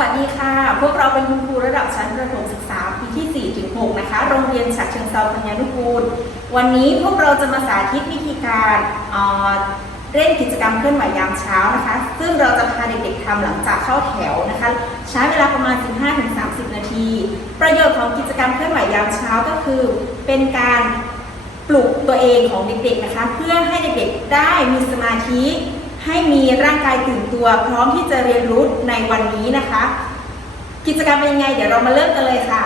วัสดีค่ะ พวกเราเป็นคุณครูระดับชั้นประถมศึกษาปีที่ 4 ถึง 6 นะคะ โรงเรียนฉะเชิงเซาปัญานุกูล วันนี้พวกเราจะมาสาธิตวิธีการเเล่นกิจกรรมเคลื่อนไหวยามเช้านะคะ ซึ่งเราจะพาเด็กๆทำหลังจากเข้าแถวนะคะ ใช้เวลาประมาณ 15-30 นาที ประโยชน์ของกิจกรรมเคลื่อนไหวยามเช้าก็คือ เป็นการปลุกตัวเองของเด็กๆนะคะ เพื่อให้เด็กๆได้มีสมาธิ ให้มีร่างกายตื่นตัว พร้อมที่จะเรียนรู้ในวันนี้นะคะ กิจกรรมเป็นยังไง เดี๋ยวเรามาเริ่มกันเลยค่ะ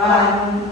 One,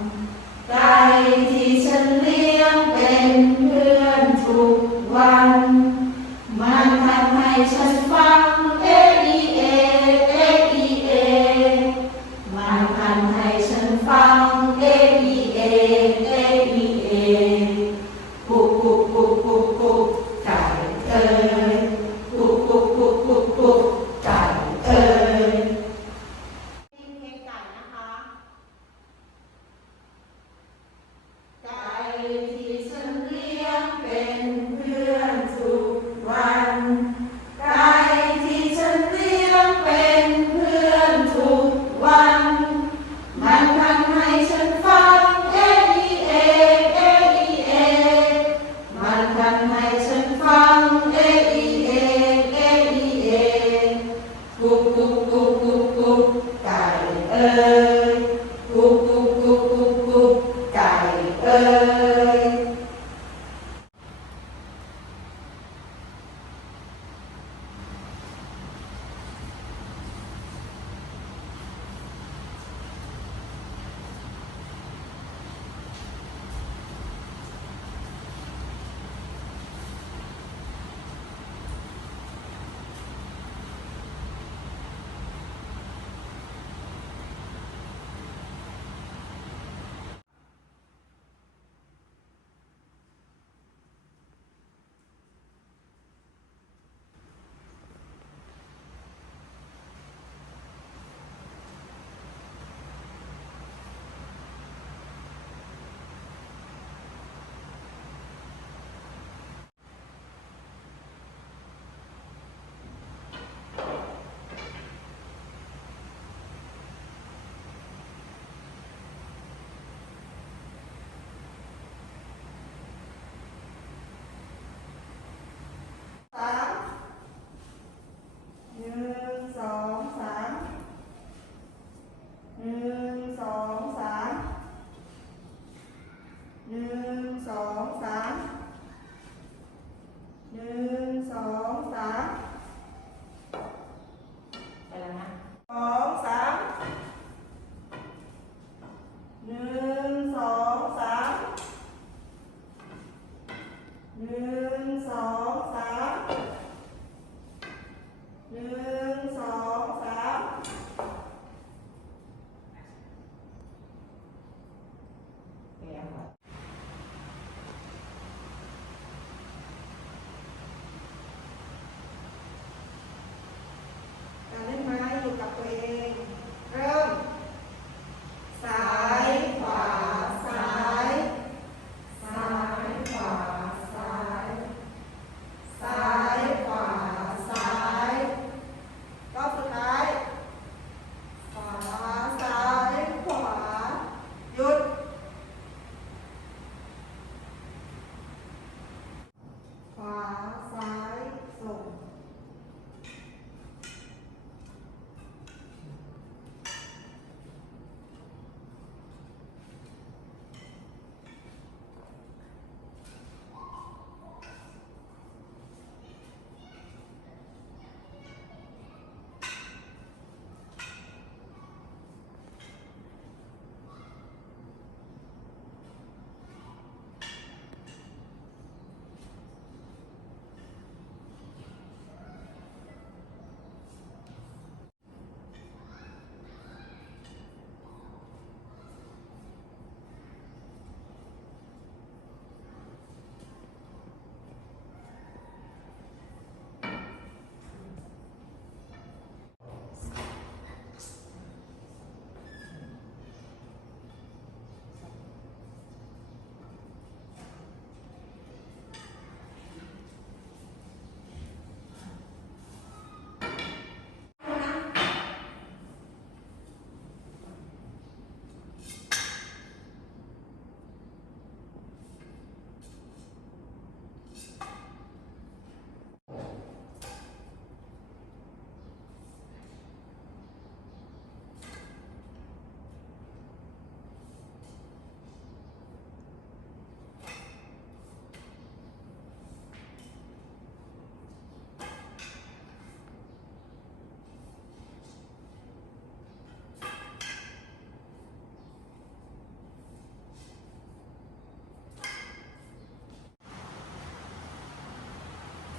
nhưng so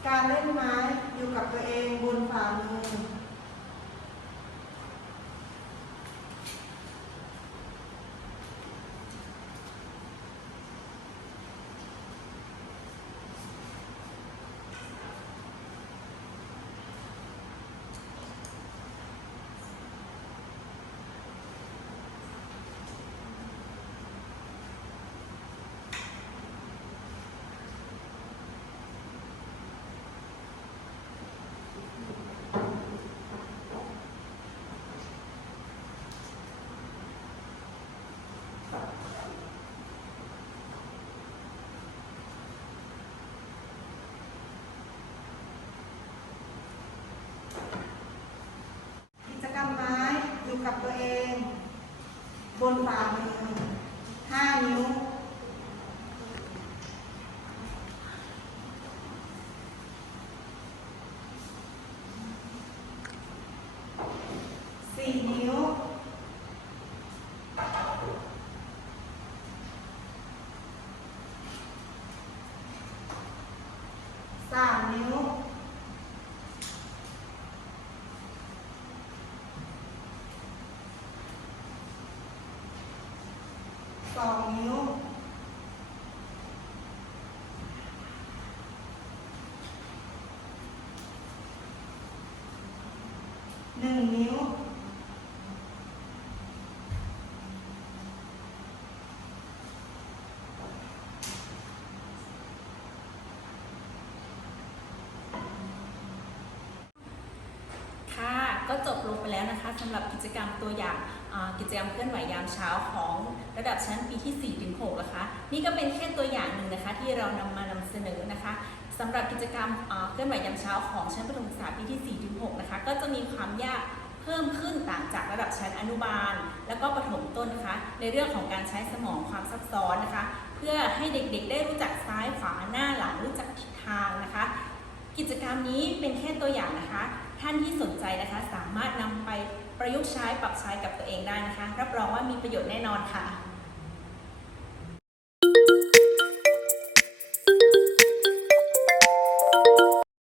การเล่นไม้อยู่กับตัวเองบนฝ่ามือ กิจกรรมไม้อยู่กับตัวเอง บ นฝ่ามือห้านิ้ว สี่นิ้ว สามนิ้ว สองนิ้วหนึ่งนิ้วค่ะก็จบลงไปแล้วนะคะสำหรับกิจกรรมตัวอย่าง กิจกรรมเคลื่อนไหวยามเช้าของระดับชั้นปีที่ 4 ถึง 6 นะคะ นี่ก็เป็นแค่ตัวอย่างหนึ่งนะคะที่เรานำมานำเสนอนะคะสำหรับกิจกรรมเคลื่อนไหวยามเช้าของชั้นประถมศึกษาปีที่ 4 ถึง 6 นะคะ ก็จะมีความยากเพิ่มขึ้นต่างจากระดับชั้นอนุบาล แล้วก็ประถมต้นนะคะ ในเรื่องของการใช้สมองความซับซ้อนนะคะ เพื่อให้เด็กๆ ได้รู้จักซ้ายขวาหน้าหลังรู้จักทิศทางนะคะ กิจกรรมนี้เป็นแค่ตัวอย่างนะคะ ท่านที่สนใจนะคะสามารถนำไป ประยุกต์ใช้ปรับใช้กับตัวเองได้นะคะ รับรองว่ามีประโยชน์แน่นอนค่ะ